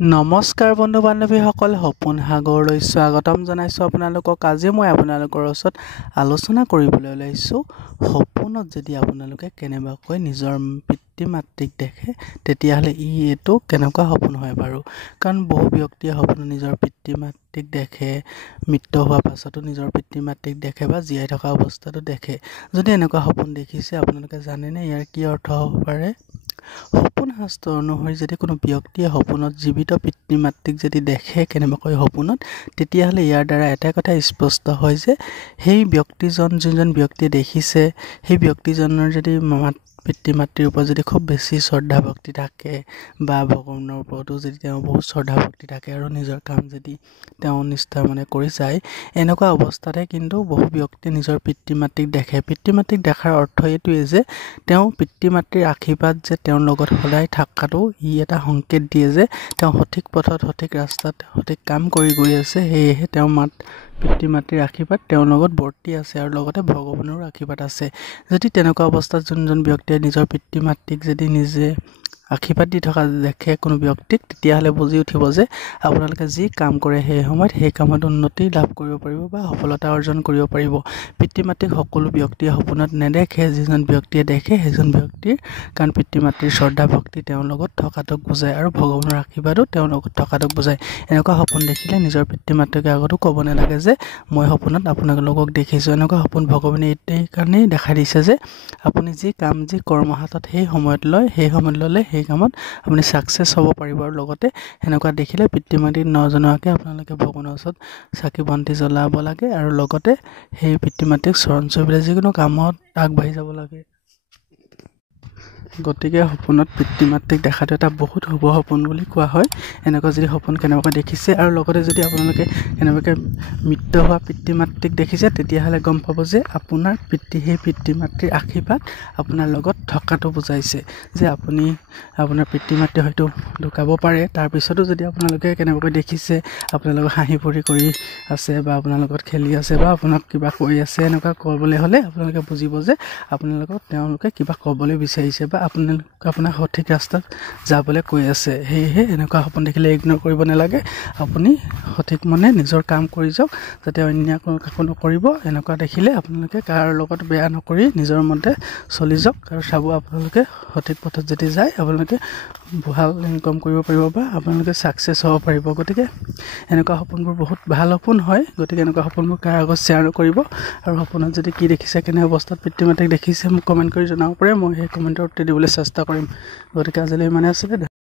নমস্কাৰ বন্ধু বান্ধৱীসকল, সপোন সাগৰলৈ স্বাগতম জনাইছোঁ আপোনালোকক। আজি মই আপোনালোকৰ ওচৰত আলোচনা কৰিবলৈ ওলাইছোঁ, সপোনত যদি আপোনালোকে কেনেবাকৈ নিজৰ পিতৃ মাতৃক দেখে তেতিয়াহ'লে এইটো কেনেকুৱা সপোন হয় বাৰু। কাৰণ বহু ব্যক্তিয়ে সপোনত নিজৰ পিতৃ মাতৃক দেখে, মৃত্যু হোৱাৰ পাছতো নিজৰ পিতৃ মাতৃক দেখে বা জীয়াই থকা অৱস্থাতো দেখে। যদি এনেকুৱা সপোন দেখিছে আপোনালোকে জানেনে ইয়াৰ কি অৰ্থ হ'ব পাৰে? সপোন শাস্ত্ৰ অনুসৰি যদি কোনো ব্যক্তিয়ে সপোনত জীৱিত পিতৃ মাতৃক যদি দেখে কেনেবাকৈ সপোনত, তেতিয়াহ'লে ইয়াৰ দ্বাৰা এটা কথা স্পষ্ট হয় যে সেই ব্যক্তিজন যোনজন ব্যক্তিয়ে দেখিছে সেই ব্যক্তিজনৰ যদি পিতৃ মাতৃৰ ওপৰত যদি খুব বেছি শ্ৰদ্ধা ভক্তি থাকে বা ভগৱানৰ ওপৰতো যদি তেওঁ বহুত শ্ৰদ্ধা ভক্তি থাকে আৰু নিজৰ কাম যদি তেওঁ নিষ্ঠা মানে কৰি যায়, এনেকুৱা অৱস্থাতে কিন্তু বহু ব্যক্তিয়ে নিজৰ পিতৃ মাতৃক দেখে। পিতৃ মাতৃক দেখাৰ অৰ্থ এইটোৱে যে তেওঁ পিতৃ মাতৃৰ আশীৰ্বাদ যে তেওঁৰ লগত সদায় থকাটো এটা সংকেত দিয়ে যে তেওঁ সঠিক পথত সঠিক ৰাস্তাত সঠিক কাম কৰি গৈ আছে। সেয়েহে তেওঁৰ পিতৃ মাতৃৰ আশীৰ্বাদ তেওঁৰ লগত বৰ্তি আছে আৰু লগতে ভগৱানৰো আশীৰ্বাদ আছে। যদি তেনেকুৱা অৱস্থাত যোনজন ব্যক্তিয়ে নিজৰ পিতৃ মাতৃক যদি নিজে আশীৰ্বাদ দি থকা দেখে কোনো ব্যক্তিক, তেতিয়াহ'লে বুজি উঠিব যে আপোনালোকে যি কাম কৰে সেই সময়ত সেই কামত উন্নতি লাভ কৰিব পাৰিব বা সফলতা অৰ্জন কৰিব পাৰিব। পিতৃ মাতৃক সকলো ব্যক্তিয়ে সপোনত নেদেখে, যিজন ব্যক্তিয়ে দেখে সেইজন ব্যক্তিৰ কাৰণ পিতৃ মাতৃৰ শ্ৰদ্ধা ভক্তি তেওঁৰ লগত থকাটোক বুজায় আৰু ভগৱানৰ আশীৰ্বাদো তেওঁৰ লগত থকাটোক বুজায়। এনেকুৱা সপোন দেখিলে নিজৰ পিতৃ মাতৃকে আগতো ক'ব নালাগে যে মই সপোনত আপোনালোকক দেখিছোঁ। এনেকুৱা সপোন ভগৱানে এই কাৰণেই দেখা দিছে যে আপুনি যি কাম যি কৰ্ম হাতত সেই সময়ত ল'লে সেই কামত আপুনি ছাকচেছ হ'ব পাৰিব। আৰু লগতে সেনেকুৱা দেখিলে পিতৃ মাতৃক নজনোৱাকৈ আপোনালোকে ভগৱানৰ ওচৰত চাকি বন্তি জ্বলাব লাগে আৰু লগতে সেই পিতৃ মাতৃক চৰণ চুই পেলাই যিকোনো কামত আগবাঢ়ি যাব লাগে। গতিকে সপোনত পিতৃ মাতৃক দেখাটো এটা বহুত শুভ সপোন বুলি কোৱা হয়। এনেকুৱা যদি সপোন কেনেবাকৈ দেখিছে আৰু লগতে যদি আপোনালোকে কেনেবাকৈ মৃত্যু হোৱা পিতৃ মাতৃক দেখিছে, তেতিয়াহ'লে গম পাব যে আপোনাৰ সেই পিতৃ মাতৃৰ আশীৰ্বাদ আপোনাৰ লগত থকাটো বুজাইছে। যে আপোনাৰ পিতৃ মাতৃ হয়তো ঢুকাব পাৰে, তাৰপিছতো যদি আপোনালোকে কেনেবাকৈ দেখিছে আপোনালোকক হাঁহি ফুৰি কৰি আছে বা আপোনাৰ লগত খেলি আছে বা আপোনাক কিবা কৰি আছে, এনেকুৱা ক'বলৈ হ'লে আপোনালোকে বুজিব যে আপোনালোকক তেওঁলোকে কিবা ক'বলৈ বিচাৰিছে বা আপোনাক সঠিক ৰাস্তাত যাবলৈ কৈ আছে। সেয়েহে এনেকুৱা সপোন দেখিলে ইগন'ৰ কৰিব নালাগে। আপুনি সঠিক মনে নিজৰ কাম কৰি যাওক, যাতে অন্য কাকো নকৰিব। এনেকুৱা দেখিলে আপোনালোকে কাৰো লগত বেয়া নকৰি নিজৰ মতে চলি যাওক আৰু চাব আপোনালোকে সঠিক পথত যদি যায় আপোনালোকে ভাল ইনকম কৰিব পাৰিব বা আপোনালোকে ছাকচেছ হ'ব পাৰিব। গতিকে এনেকুৱা সপোনবোৰ বহুত ভাল সপোন হয়। গতিকে এনেকুৱা সপোনবোৰ কাৰ আগত শ্বেয়াৰ নকৰিব। আৰু সপোনত যদি কি দেখিছে, কেনে অৱস্থাত পিতৃ মাতৃক দেখিছে মোক কমেণ্ট কৰি জনাব পাৰে। মই সেই কমেণ্টৰ উত্তৰ দিবলৈ চেষ্টা কৰিম। গতিকে আজিলৈ ইমানে আছিলে।